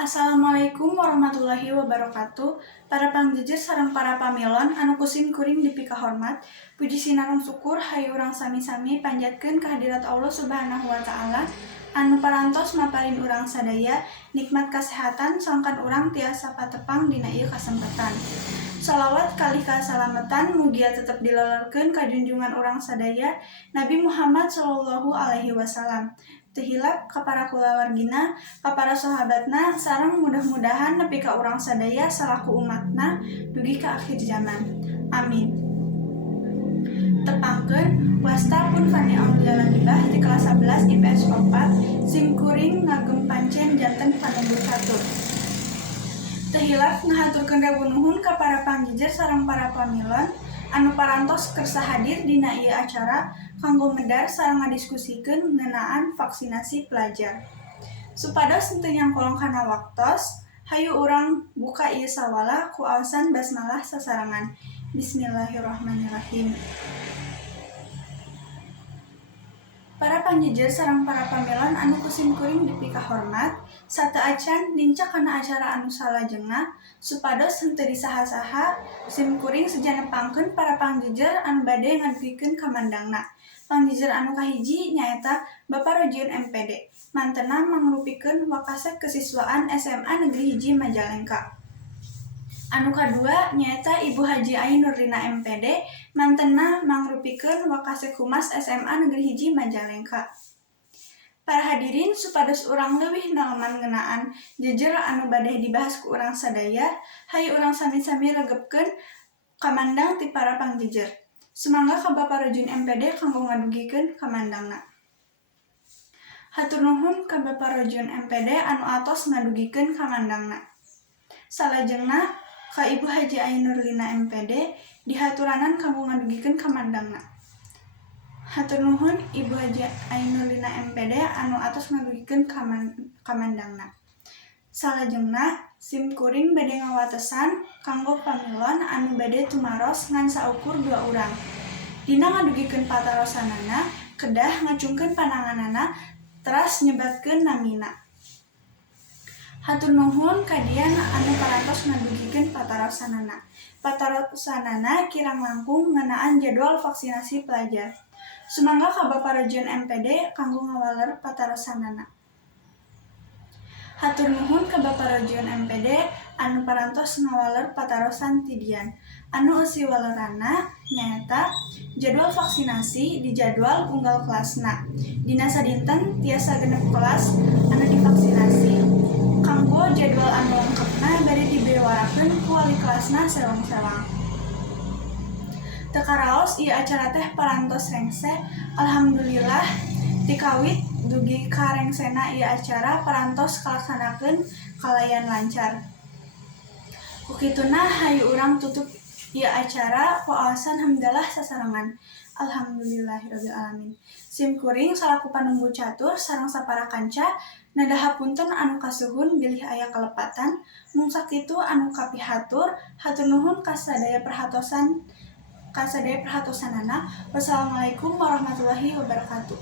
Assalamualaikum warahmatullahi wabarakatuh. Para pangjejer sareng para pamilon anu kusim kuring dipika hormat, puji sinareng syukur hayu urang sami-sami panjatkeun kehadirat Allah Subhanahu wa taala anu parantos maparin urang sadaya nikmat kasehatan sangkan urang tiasa patepang dina ieu kasempatan. Shalawat kalih kasalamatan mugia tetep dilolorkeun ka junjungan urang sadaya Nabi Muhammad sallallahu alaihi wasallam. Teu hilap ka para kulawargina, ka para sahabatna, sareng mudah-mudahan nepi ka urang sadaya salaku umatna dugi ka akhir zaman. Amin. Tepangkeun wasta pun fani alhamdulillah di kelas 11 IPS 4 sim kuring ngagem pancen janten panunggu catur. Teu hilap ngahaturkeun rewu nuhun ka para pangjejer sareng para pamilon anu parantos kersa hadir dina ieu acara kanggo ngedar sareng ngadiskusikeun ngeunaan vaksinasi pelajar. Supados henteu nyangkolong kana waktos, hayu urang buka ieu sawala ku aosan basmalah sasarangan. Bismillahirrahmanirrahim. Para pangjejer sareng para pamilon anu kusim kuring dipika hormat, sateu acan dincak kana acara anu salajengna supados henteu disaha-saha sim kuring sajanepangkeun para pangjejer anu bade ngadugikeun kamandangna. Pangjejer anu kahiji nyaeta Bapak Rojiun MPD, mantenna mangrupikeun Wakasek Kesiswaan SMA Negeri 1 Majalengka. Anu kadua nyaeta Ibu Haji Ai Nurlina MPD, mantenna mangrupikeun Wakasek Humas SMA Negeri 1 Majalengka. Para hadirin supados urang leuwih naeman ngeunaan jejer anu bade dibahas ku urang sadaya, hayu urang sami-sami regepkeun kamandang ti para pangjejer. Sumangga ka Bapak Rojiun MPD kanggo ngadugikeun kamandangna. Hatur nuhun ka Bapak Rojiun MPD anu atos ngadugikeun kamandangna. Salajengna ka Ibu Haji Ai Nurlina MPD dihaturanan kanggo ngadugikeun kamandangna. Hatur nuhun Ibu Haji Ai Nurlina MPD anu atos ngadugikeun kamandangna. Salajengna sim kuring bade ngawatesan kanggo pamilon anu bade tumaros ngan saukur 2 urang. Dina ngadugikeun patarosanana kedah ngacungkeun pananganana teras nyebatkeun namina. Hatur nuhun ka dian anu parantos ngadugikeun patarosanana. Patarosanana kirang langkung ngeunaan jadwal vaksinasi pelajar. Sumangga ka Bapak Rojiun MPD kanggo ngawaler patarosanana. Hatur nuhun ka Bapak Rojiun MPD anu parantos ngawaler patarosan ti dian. Anu eusi walerana nyaeta jadwal vaksinasi di jadwal unggal kelasna. Dina sadinten tiasa genep kelas anu divaksinasi. Kanggo jadwal anu lengkepna bade dibewarakeun ku wali kelasna sewang-sewang. Teu karaos ieu acara teh parantos rengse. Alhamdulillah ti kawit dugi ka rengsena ieu acara parantos kalaksanakeun kalayan lancar. Kukituna hayu urang tutup ieu acara ku aosan hamdalah sasarengan. Alhamdulillahirabbil alamin. Sim kuring salaku panunggu catur sareng sapara kanca nadahapunten anu kasuhun bilih aya kalepatan. Mung sakitu anu kapihatur, hatur nuhun ka sadaya perhatosanana. Wassalamualaikum warahmatullahi wabarakatuh.